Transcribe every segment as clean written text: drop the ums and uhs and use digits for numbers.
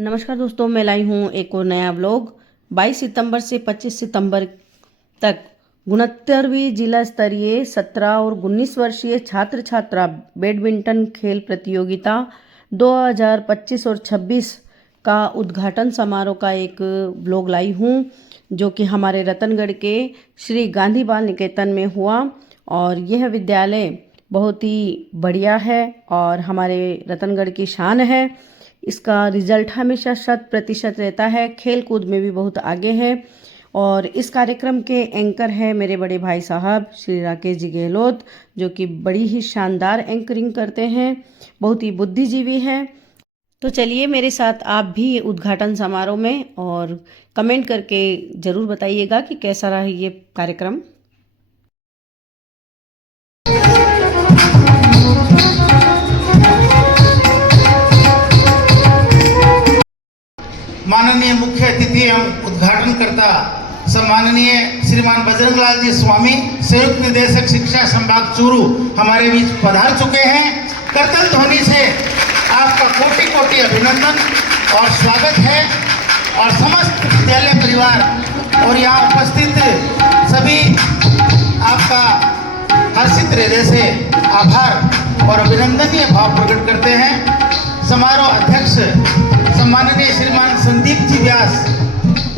नमस्कार दोस्तों, मैं लाई हूँ एक और नया व्लॉग। 22 सितंबर से 25 सितंबर तक 69वीं जिला स्तरीय 17 और 19 वर्षीय छात्र छात्रा बैडमिंटन खेल प्रतियोगिता 2025 और 26 का उद्घाटन समारोह का एक व्लॉग लाई हूँ, जो कि हमारे रतनगढ़ के श्री गांधी बाल निकेतन में हुआ। और यह विद्यालय बहुत ही बढ़िया है और हमारे रतनगढ़ की शान है। इसका रिजल्ट हमेशा 100% रहता है, खेल कूद में भी बहुत आगे है। और इस कार्यक्रम के एंकर हैं मेरे बड़े भाई साहब श्री राकेश जी गहलोत, जो कि बड़ी ही शानदार एंकरिंग करते हैं, बहुत ही बुद्धिजीवी हैं। तो चलिए मेरे साथ आप भी उद्घाटन समारोह में, और कमेंट करके ज़रूर बताइएगा कि कैसा रहा ये कार्यक्रम। माननीय मुख्य अतिथि एवं उद्घाटनकर्ता सम्माननीय श्रीमान बजरंगलाल जी स्वामी, संयुक्त निदेशक शिक्षा संभाग चूरू हमारे बीच पधार चुके हैं। करतल ध्वनि से आपका कोटि कोटि अभिनंदन और स्वागत है। और समस्त विद्यालय परिवार और यहाँ उपस्थित सभी आपका हर्षित हृदय से आभार और अभिनंदनीय भाव प्रकट करते हैं। समारोह अध्यक्ष सम्माननीय श्रीमान संदीप जी व्यास,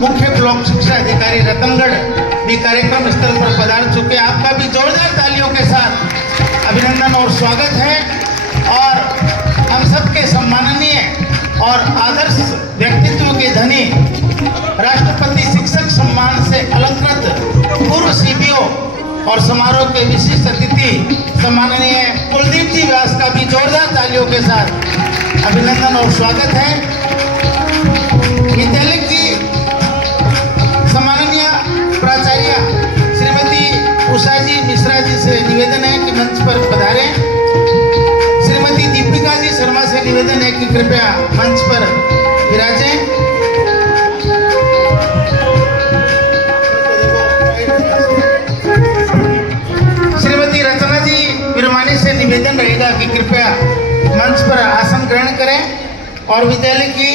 मुख्य ब्लॉक शिक्षा अधिकारी रतनगढ़, भी कार्यक्रम स्थल पर पधार चुके। आपका भी जोरदार तालियों के साथ अभिनंदन और स्वागत है। और हम सबके सम्माननीय और आदर्श व्यक्तित्व के धनी राष्ट्रपति शिक्षक सम्मान से अलंकृत पूर्व सीपीओ और समारोह के विशिष्ट अतिथि सम्माननीय कुलदीप जी व्यास का भी जोरदार तालियों के साथ अभिनंदन और स्वागत है। विद्यालय की सम्माननीय प्राचार्य श्रीमती उषा जी मिश्रा जी से निवेदन है कि मंच पर पधारें। श्रीमती दीपिका जी शर्मा से निवेदन है कि कृपया मंच पर विराजें। श्रीमती रचना जी विरमानी से निवेदन रहेगा कि कृपया मंच पर आसन ग्रहण करें। और विद्यालय की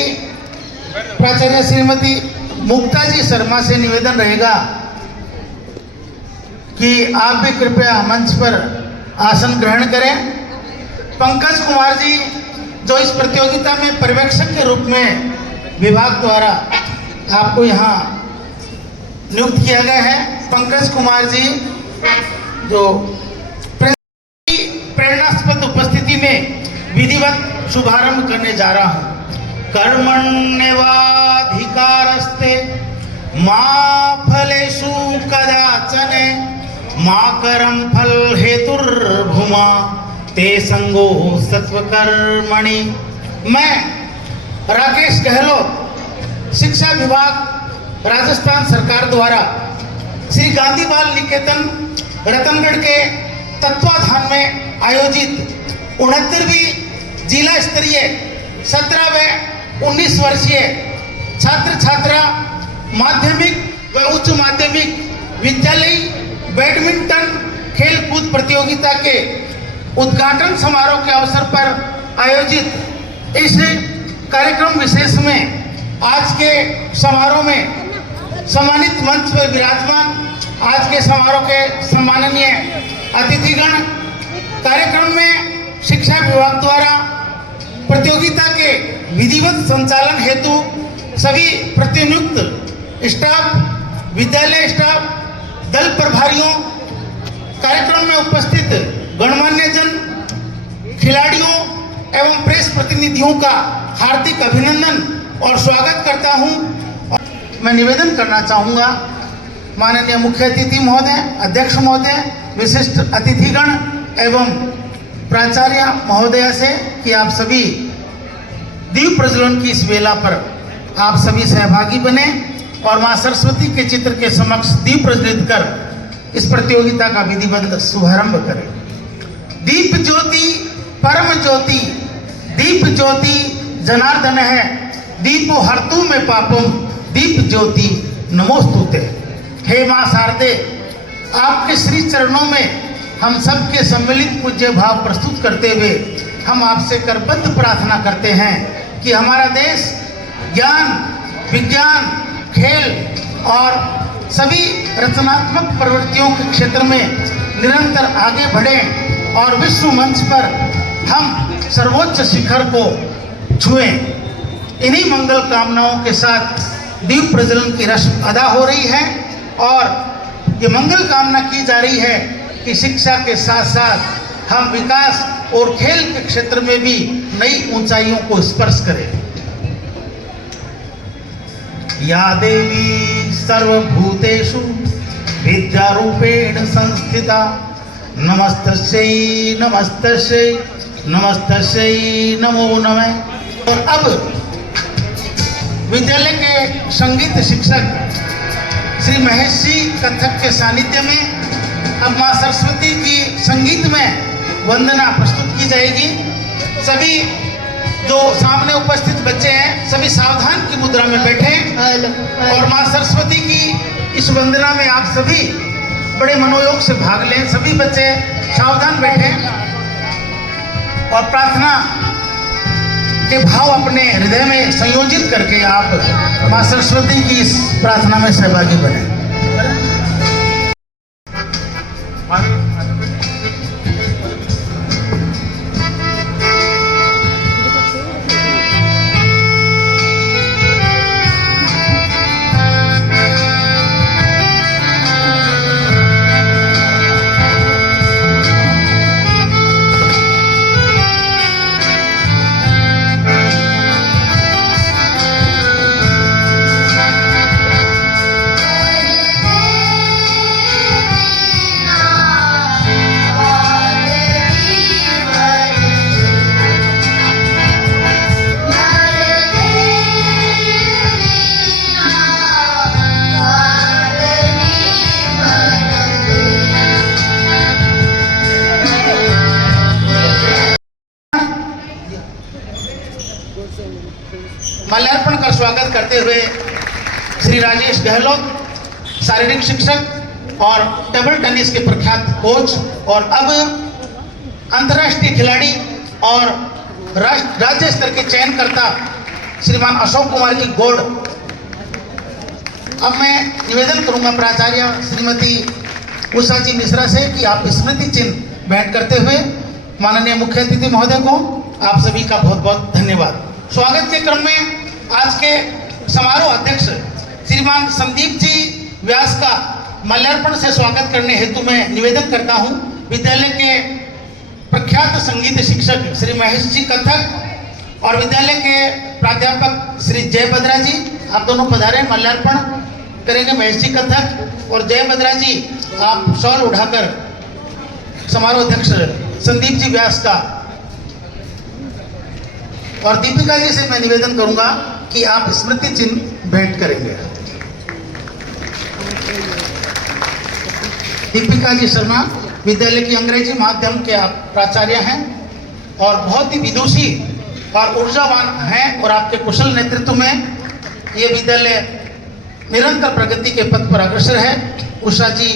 प्राचार्य श्रीमती मुक्ता जी शर्मा से निवेदन रहेगा कि आप भी कृपया मंच पर आसन ग्रहण करें। पंकज कुमार जी, जो इस प्रतियोगिता में पर्यवेक्षक के रूप में विभाग द्वारा आपको यहाँ नियुक्त किया गया है, पंकज कुमार जी जो प्रेरणास्पद उपस्थिति में विधिवत शुभारंभ करने जा रहा हूँ। कर्मण्येवाधिकारस्ते मा फलेषु कदाचन मा कर्म फल हेतुर्भुमा ते संगो सत्वकर्मणि। मैं राकेश गहलोत, शिक्षा विभाग राजस्थान सरकार द्वारा श्री गांधी बाल निकेतन रतनगढ़ के तत्वाधान में आयोजित 69वीं जिला स्तरीय 17 व 19 वर्षीय छात्र छात्रा माध्यमिक व उच्च माध्यमिक विद्यालयी बैडमिंटन खेल कूद प्रतियोगिता के उद्घाटन समारोह के अवसर पर आयोजित इस कार्यक्रम विशेष में आज के समारोह में सम्मानित मंच पर विराजमान आज के समारोह के सम्माननीय अतिथिगण, कार्यक्रम में शिक्षा विभाग द्वारा प्रतियोगिता के विधिवत संचालन हेतु सभी प्रतिनियुक्त स्टाफ, विद्यालय स्टाफ, दल प्रभारियों, कार्यक्रम में उपस्थित गणमान्य जन, खिलाड़ियों एवं प्रेस प्रतिनिधियों का हार्दिक अभिनंदन और स्वागत करता हूं। मैं निवेदन करना चाहूँगा माननीय मुख्य अतिथि महोदय, अध्यक्ष महोदय, विशिष्ट अतिथिगण एवं प्राचार्य महोदया से कि आप सभी दीप प्रज्वलन की इस वेला पर आप सभी सहभागी बने और मां सरस्वती के चित्र के समक्ष दीप प्रज्वलित कर इस प्रतियोगिता का विधिवत शुभारंभ करें। दीप ज्योति परम ज्योति, दीप ज्योति जनार्दन है, दीपो हरतु में पापम, दीप ज्योति नमोस्तुते। हे मां शारदे, आपके श्री चरणों में हम सबके सम्मिलित पूज्य भाव प्रस्तुत करते हुए हम आपसे करबद्ध प्रार्थना करते हैं कि हमारा देश ज्ञान, विज्ञान, खेल और सभी रचनात्मक प्रवृत्तियों के क्षेत्र में निरंतर आगे बढ़ें और विश्व मंच पर हम सर्वोच्च शिखर को छुएं। इन्हीं मंगल कामनाओं के साथ दीप प्रज्वलन की रस्म अदा हो रही है और ये मंगल कामना की जा रही है कि शिक्षा के साथ साथ हम विकास और खेल के क्षेत्र में भी नई ऊंचाइयों को स्पर्श करें। या देवी सर्वभूतेषु विद्यारूपेण संस्थिता नमस्तस्यै नमस्तस्यै नमस्तस्यै नमो नमः। और अब विद्यालय के संगीत शिक्षक श्री महेश जी कथक के सानिध्य में अब माँ सरस्वती की संगीत में वंदना प्रस्तुत की जाएगी। सभी जो सामने उपस्थित बच्चे हैं सभी सावधान की मुद्रा में बैठे और माँ सरस्वती की इस वंदना में आप सभी बड़े मनोयोग से भाग लें। सभी बच्चे सावधान बैठे और प्रार्थना के भाव अपने हृदय में संयोजित करके आप माँ सरस्वती की इस प्रार्थना में सहभागी बने। माल्यार्पण कर स्वागत करते हुए श्री राजेश गहलोत शारीरिक शिक्षक और टेबल टेनिस के प्रख्यात कोच और अब अंतर्राष्ट्रीय खिलाड़ी और राज्य स्तर के चयनकर्ता श्रीमान अशोक कुमार जी गौड़। अब मैं निवेदन करूंगा प्राचार्य श्रीमती उषा जी मिश्रा से कि आप स्मृति चिन्ह भेंट करते हुए माननीय मुख्य अतिथि महोदय को आप सभी का बहुत बहुत धन्यवाद। स्वागत के क्रम में आज के समारोह अध्यक्ष श्रीमान संदीप जी व्यास का माल्यार्पण से स्वागत करने हेतु मैं निवेदन करता हूं। विद्यालय के प्रख्यात संगीत शिक्षक श्री महेश जी कथक और विद्यालय के प्राध्यापक श्री जय बद्रा जी, आप दोनों पधारे, माल्यार्पण करेंगे। महेश जी कथक और जय बद्रा जी आप शॉल उठाकर समारोह अध्यक्ष संदीप जी व्यास का, और दीपिका जी से मैं निवेदन करूंगा कि आप स्मृति चिन्ह भेंट करेंगे। दीपिका जी शर्मा विद्यालय की अंग्रेजी माध्यम के आप प्राचार्य हैं और बहुत ही विदुषी और ऊर्जावान हैं और आपके कुशल नेतृत्व में ये विद्यालय निरंतर प्रगति के पथ पर अग्रसर है। उषा जी,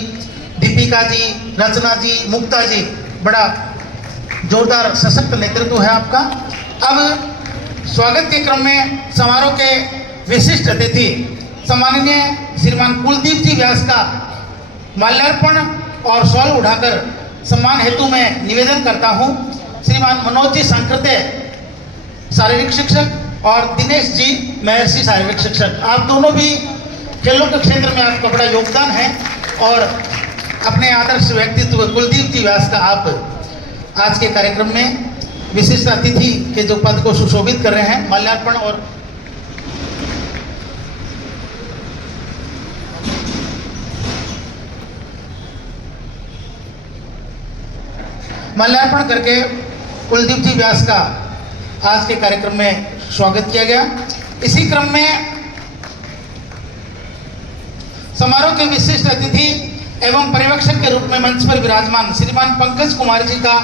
दीपिका जी, रचना जी, मुक्ता जी, बड़ा जोरदार सशक्त नेतृत्व है आपका। अब स्वागत के क्रम में समारोह के विशिष्ट अतिथि सम्माननीय श्रीमान कुलदीप जी व्यास का माल्यार्पण और शॉल उठाकर सम्मान हेतु मैं निवेदन करता हूं। श्रीमान मनोज जी सांकृत्य शारीरिक शिक्षक और दिनेश जी महर्षि शारीरिक शिक्षक, आप दोनों भी खेलों के क्षेत्र में आपका बड़ा योगदान है और अपने आदर्श व्यक्तित्व कुलदीप जी व्यास का आप आज के कार्यक्रम में विशिष्ट अतिथि के जो पद को सुशोभित कर रहे हैं। माल्यार्पण और माल्यार्पण करके कुलदीप जी व्यास का आज के कार्यक्रम में स्वागत किया गया। इसी क्रम में समारोह के विशिष्ट अतिथि एवं पर्यवेक्षक के रूप में मंच पर विराजमान श्रीमान पंकज कुमार जी का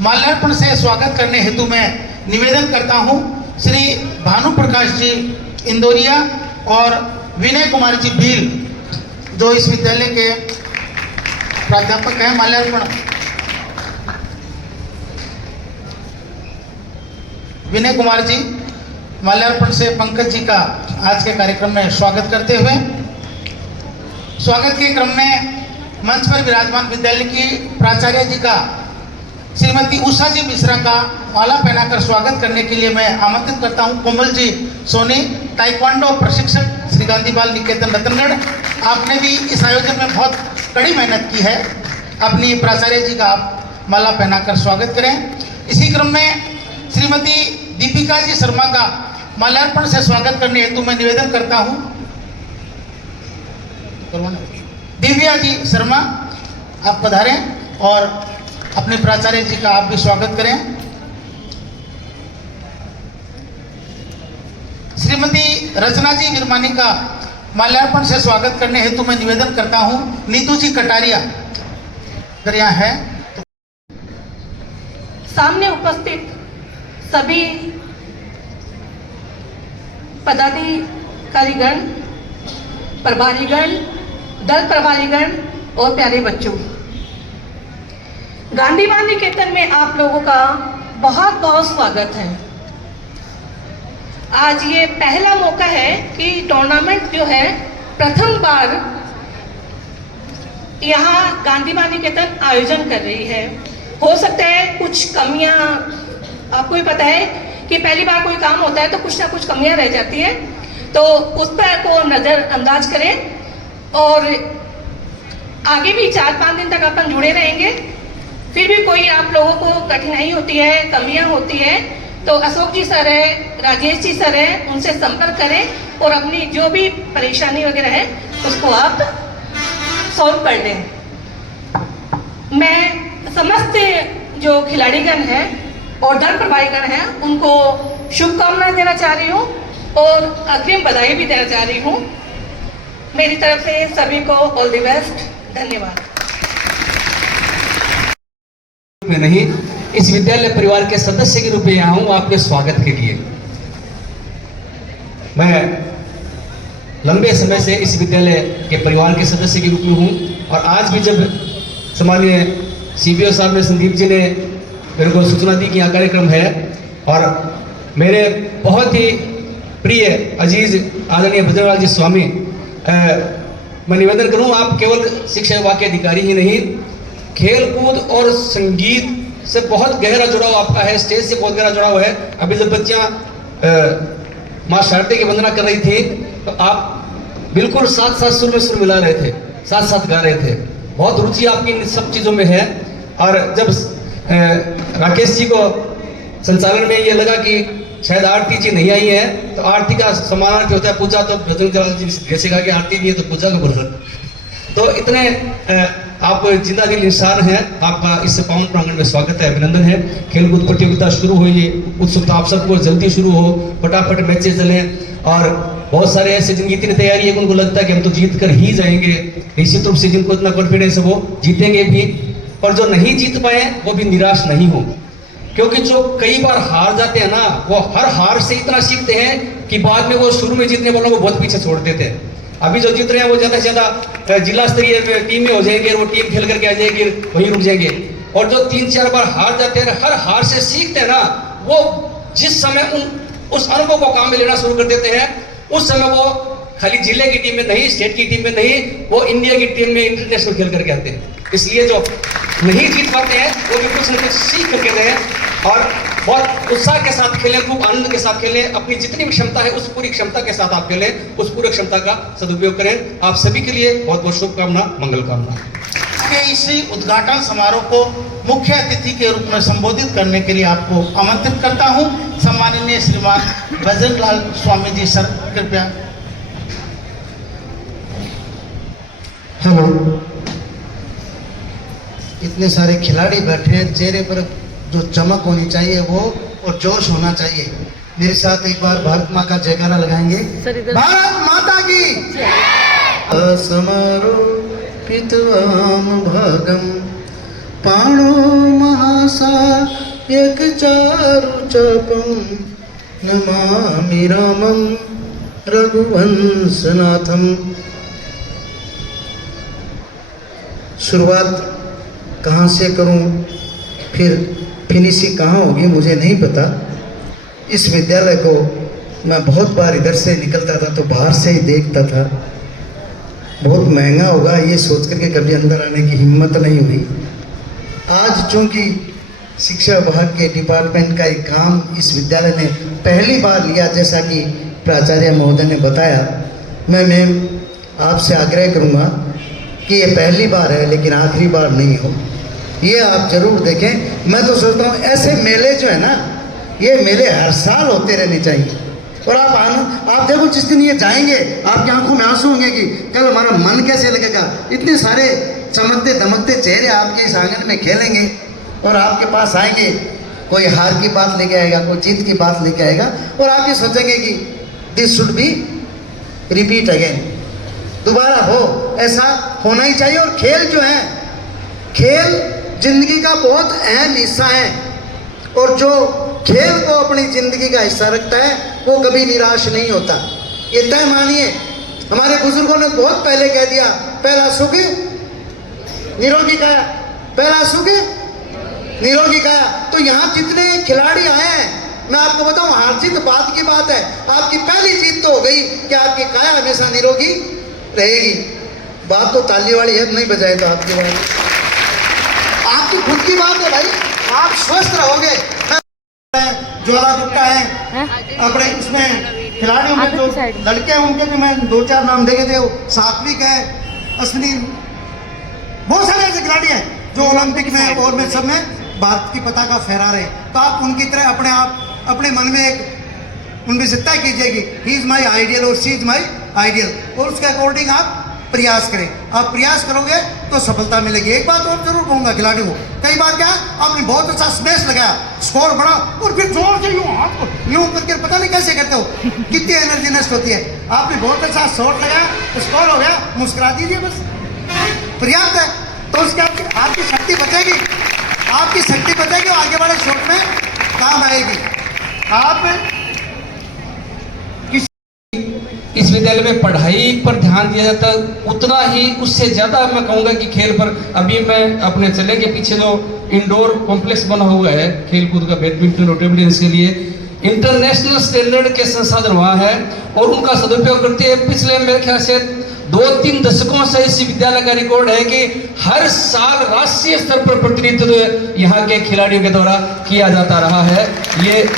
माल्यार्पण से स्वागत करने हेतु मैं निवेदन करता हूं। श्री भानु प्रकाश जी इंदौरिया और विनय कुमार जी भील जो इस विद्यालय के प्राध्यापक हैं, माल्यार्पण। विनय कुमार जी माल्यार्पण से पंकज जी का आज के कार्यक्रम में स्वागत करते हुए स्वागत के क्रम में मंच पर विराजमान विद्यालय की प्राचार्य जी का श्रीमती उषा जी मिश्रा का माला पहनाकर स्वागत करने के लिए मैं आमंत्रित करता हूं कोमल जी सोनी, ताइक्वांडो प्रशिक्षक, श्री गांधी बाल निकेतन रतनगढ़। आपने भी इस आयोजन में बहुत कड़ी मेहनत की है। अपनी प्राचार्य जी का आप माला पहनाकर स्वागत करें। इसी क्रम में श्रीमती दीपिका जी शर्मा का माल्यार्पण से स्वागत करने हेतु मैं निवेदन करता हूं। दिव्या जी शर्मा, आप पधारें और अपने प्राचार्य जी का आप भी स्वागत करें। श्रीमती रचना जी विरमानी का माल्यार्पण से स्वागत करने हेतु मैं निवेदन करता हूं। नीतू जी कटारिया अगर यहाँ है तो। सामने उपस्थित सभी पदाधिकारीगण, प्रभारीगण, दल प्रभारीगण और प्यारे बच्चों, गांधी बाल निकेतन में आप लोगों का बहुत बहुत स्वागत है। आज ये पहला मौका है कि टूर्नामेंट जो है प्रथम बार यहाँ गांधी बाल निकेतन आयोजन कर रही है। हो सकता है कुछ कमियां, आपको भी पता है कि पहली बार कोई काम होता है तो कुछ ना कुछ कमियां रह जाती है, तो उस पर को नज़रअंदाज करें और आगे भी 4-5 दिन तक अपन जुड़े रहेंगे। फिर भी कोई आप लोगों को कठिनाई होती है, कमियां होती है, तो अशोक जी सर है, राजेश जी सर है, उनसे संपर्क करें और अपनी जो भी परेशानी वगैरह है उसको आप सॉल्व कर दें। मैं समस्त जो खिलाड़ीगण हैं और दल प्रभारीगण हैं उनको शुभकामनाएं देना चाह रही हूँ और अग्रिम बधाई भी देना चाह रही हूँ। मेरी तरफ से सभी को ऑल द बेस्ट। धन्यवाद। में नहीं, इस विद्यालय परिवार के सदस्य के रूप में यहाँ हूँ आपके स्वागत के लिए। मैं लंबे समय से इस विद्यालय के परिवार के सदस्य के रूप में हूँ और आज भी जब सम्मानीय सीबीओ साहब ने, संदीप जी ने मेरे को सूचना दी कि यहाँ कार्यक्रम है और मेरे बहुत ही प्रिय अजीज आदरणीय भद्रलाल जी स्वामी, मैं निवेदन करूँ आप केवल शिक्षा विभाग के अधिकारी ही नहीं, खेलकूद और संगीत से बहुत गहरा जुड़ाव आपका है, स्टेज से बहुत गहरा जुड़ाव है। अभी जब बच्चियाँ माँ शारदे की वंदना कर रही थी तो आप बिल्कुल साथ साथ सुर में सुर मिला रहे थे, साथ साथ गा रहे थे। बहुत रुचि आपकी इन सब चीज़ों में है। और जब राकेश जी को संचालन में ये लगा कि शायद आरती जी नहीं आई है तो आरती का समानार्थी होता है पूजा, तो भजन जी जैसे कहा कि आरती नहीं है तो पूजा को बोल रहे, तो इतने आप जिंदा दिल इंसान हैं। आपका इस पावन प्रांगण में स्वागत है, अभिनंदन है। खेलकूद प्रतियोगिता शुरू हो, ये उत्सुकता आप सबको जल्दी शुरू हो, फटाफट मैचेस चलें और बहुत सारे ऐसे जिनकी इतनी तैयारी है कि उनको लगता है कि हम तो जीत कर ही जाएंगे। निश्चित रूप से जिनको इतना कॉन्फिडेंस है वो जीतेंगे भी, और जो नहीं जीत पाए वो भी निराश नहीं हो, क्योंकि जो कई बार हार जाते हैं ना, वो हर हार से इतना सीखते हैं कि बाद में वो शुरू में जीतने वालों को बहुत पीछे छोड़ देते हैं। अभी जो जीत रहे हैं वो ज़्यादा से ज़्यादा जिला स्तरीय टीम में हो जाएंगे, वो टीम खेल करके आ जाएगी, वहीं रुक जाएंगे। और जो 3-4 बार हार जाते हैं, हर हार से सीखते हैं ना, वो जिस समय उस अनुभव को काम में लेना शुरू कर देते हैं, उस समय वो खाली जिले की टीम में नहीं, स्टेट की टीम में नहीं, वो इंडिया की टीम में इंटरनेशनल खेल करके आते हैं। इसलिए जो नहीं जीत पाते हैं वो भी कुछ न कुछ सीख करके गए और बहुत उत्साह के साथ खेलें, खूब आनंद के साथ खेलें, अपनी जितनी भी क्षमता है उस पूरी क्षमता के साथ आप खेलें, उस पूरी क्षमता का सदुपयोग करें। आप सभी के लिए बहुत बहुत शुभकामना, मंगल कामना। इसी उद्घाटन समारोह को मुख्य अतिथि के रूप में संबोधित करने के लिए आपको आमंत्रित करता हूं। सम्माननीय श्रीमान बजरंगलाल स्वामी जी सर, कृपया। हेलो, इतने सारे खिलाड़ी बैठे हैं, चेहरे पर जो चमक होनी चाहिए वो और जोश होना चाहिए। मेरे साथ एक बार भारत माँ का जयकारा लगाएंगे। भारत माता की असमरोपितवाम भागम पाणो महासा एक चारु चापम नमामि रामम रघुवंशनाथम। शुरुआत कहाँ से करूं, फिर फिनिशिंग कहाँ होगी मुझे नहीं पता। इस विद्यालय को मैं बहुत बार इधर से निकलता था तो बाहर से ही देखता था, बहुत महंगा होगा ये सोच करके कभी अंदर आने की हिम्मत नहीं हुई। आज चूंकि शिक्षा विभाग के डिपार्टमेंट का एक काम इस विद्यालय ने पहली बार लिया, जैसा कि प्राचार्य महोदय ने बताया, मैं मैम आपसे आग्रह करूँगा कि ये पहली बार है लेकिन आखिरी बार नहीं हो, ये आप जरूर देखें। मैं तो सोचता हूँ ऐसे मेले जो है ना, ये मेले हर साल होते रहने चाहिए। और आप देखो जिस दिन ये जाएंगे आपकी आंखों में आंसू होंगे कि चलो हमारा मन कैसे लगेगा। इतने सारे चमकते दमकते चेहरे आपके इस आंगन में खेलेंगे और आपके पास आएंगे, कोई हार की बात लेके आएगा, कोई जीत की बात लेके आएगा, और आप ये सोचेंगे कि this should be repeat again, दोबारा हो, ऐसा होना ही चाहिए। और खेल जो है, खेल जिंदगी का बहुत अहम हिस्सा है, और जो खेल को अपनी जिंदगी का हिस्सा रखता है वो कभी निराश नहीं होता। ये तय मानिए, हमारे बुजुर्गों ने बहुत पहले कह दिया, पहला सुख निरोगी काया, पहला सुख निरोगी काया। तो यहाँ जितने खिलाड़ी आए हैं, मैं आपको बताऊं, हार जीत बात की बात है, आपकी पहली जीत तो हो गई कि आपकी काया हमेशा निरोगी रहेगी। बात तो ताली वाली है, नहीं बजाए तो आपकी बात, आपकी खुद की बात है भाई, आप स्वस्थ रहोगे। ज्वाला गुट्टा है अपने उसमें खिलाड़ियों में जो लड़के हैं उनके भी मैं 2-4 नाम देखे थे, सात्विक है, अश्विनी, बहुत सारे ऐसे खिलाड़ी हैं जो ओलंपिक में और में सब में भारत की पताका फहरा रहे हैं। तो आप उनकी तरह अपने आप अपने मन में एक उनमें से तय कीजिए कि ही इज माई आइडियल और सी इज माई आइडियल, और उसके अकॉर्डिंग आप प्रयास करें। आप प्रयास करोगे तो सफलता मिलेगी। एक बात और जरूर कहूंगा खिलाड़ी को, कई बार क्या आपने बहुत अच्छा स्मैश लगाया, स्कोर बढ़ा, और फिर जोर से यूं हाथ को यूं करके पता नहीं कैसे करते हो, कितनी एनर्जी नष्ट होती है। आपने बहुत अच्छा शॉट लगाया, स्कोर हो गया, मुस्कुरा दीजिए, बस पर्याप्त है। तो उसके आपकी शक्ति बचेगी, आपकी शक्ति बचेगी और आगे वाले शॉट में काम आएगी। आप इस विद्यालय में पढ़ाई पर ध्यान दिया जाता है उतना ही, उससे ज़्यादा मैं कहूँगा कि खेल पर। अभी मैं अपने चले के पीछे जो इंडोर कॉम्प्लेक्स बना हुआ है खेल कूद का, बैडमिंटन और टेबल टेनिस के लिए, इंटरनेशनल स्टैंडर्ड के संसाधन वहाँ है और उनका सदुपयोग करते हैं। पिछले मेरे ख्याल से 2-3 दशकों से इस विद्यालय का रिकॉर्ड है कि हर साल राष्ट्रीय स्तर पर प्रतिनिधित्व यहाँ के खिलाड़ियों के द्वारा किया जाता रहा है। ये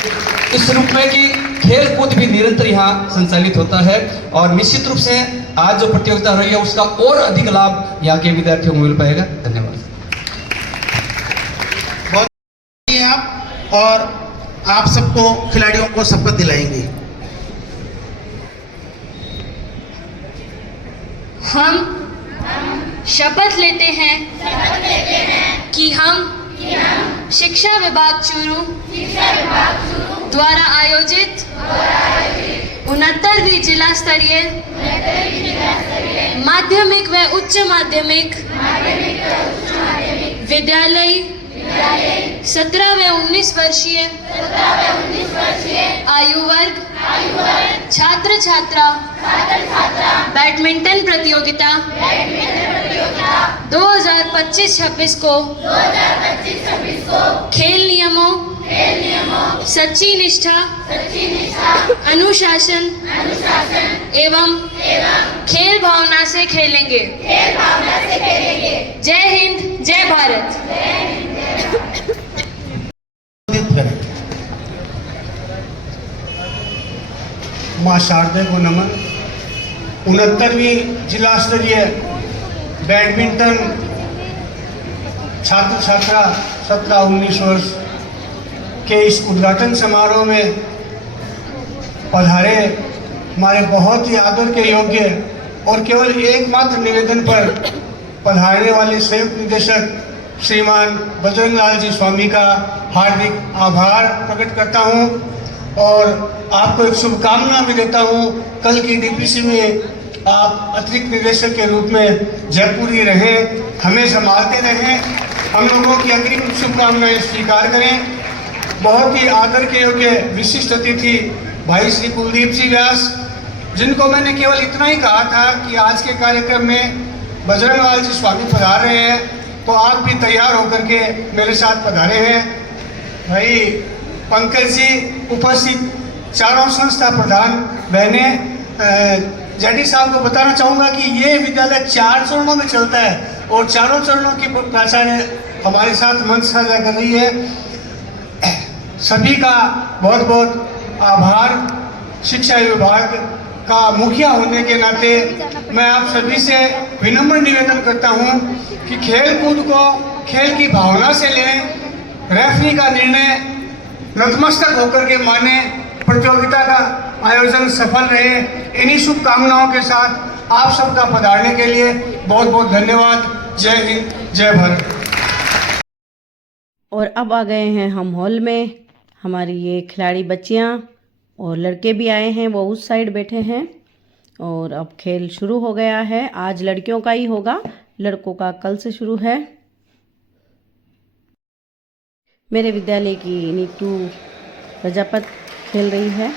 इस रूप में कि खेल कूद भी निरंतर यहाँ संचालित होता है, और निश्चित रूप से आज जो प्रतियोगिता रही है उसका और अधिक लाभ यहाँ के विद्यार्थियों को मिल पाएगा। धन्यवाद। बहुत आप, और आप सबको खिलाड़ियों को शपथ दिलाएंगे। हम शपथ लेते हैं कि हम शिक्षा विभाग चूरू द्वारा आयोजित 69वीं जिला स्तरीय माध्यमिक व उच्च माध्यमिक विद्यालय 17 व 19 वर्षीय आयु वर्ग छात्र छात्रा बैडमिंटन प्रतियोगिता 2025-26 को खेल नियमों सच्ची निष्ठा अनुशासन एवं खेल भावना से खेलेंगे। जय हिंद, जय भारत। माँ शारदे को नमन। 69वीं जिला स्तरीय बैडमिंटन छात्र छात्रा 17-19 वर्ष के इस उद्घाटन समारोह में पधारे हमारे बहुत ही आदर के योग्य और केवल एकमात्र निवेदन पर पधारने वाले संयुक्त निदेशक श्रीमान बजरंग लाल जी स्वामी का हार्दिक आभार प्रकट करता हूं और आपको एक शुभकामना भी देता हूं। कल की डीपीसी में आप अतिरिक्त निदेशक के रूप में जयपुर ही रहें, हमें संभालते रहें, हम लोगों की अग्रिम शुभकामनाएं स्वीकार करें। बहुत ही आदर के योग्य विशिष्ट अतिथि भाई श्री कुलदीप जी व्यास, जिनको मैंने केवल इतना ही कहा था कि आज के कार्यक्रम में बजरंग लाल जी स्वामी पधार रहे हैं, तो आप भी तैयार होकर के मेरे साथ पधारे हैं। भाई पंकज जी उपस्थित चारों संस्था प्रधान बहनें, जेडी साहब को बताना चाहूँगा कि ये विद्यालय 4 चरणों में चलता है और चारों चरणों की प्राचार्य हमारे साथ मंच साझा कर रही है। सभी का बहुत बहुत आभार। शिक्षा विभाग का मुखिया होने के नाते मैं आप सभी से विनम्र निवेदन करता हूं कि खेल कूद को खेल की भावना से लें, रेफरी का निर्णय नतमस्तक होकर के माने, प्रतियोगिता का आयोजन सफल रहे। इन्हीं शुभकामनाओं के साथ आप सबका पधारने के लिए बहुत बहुत धन्यवाद। जय हिंद, जय भारत। और अब आ गए हैं हम हॉल में। हमारी ये खिलाड़ी बच्चियाँ और लड़के भी आए हैं, वो उस साइड बैठे हैं। और अब खेल शुरू हो गया है। आज लड़कियों का ही होगा, लड़कों का कल से शुरू है। मेरे विद्यालय की नीतू प्रजापत खेल रही है।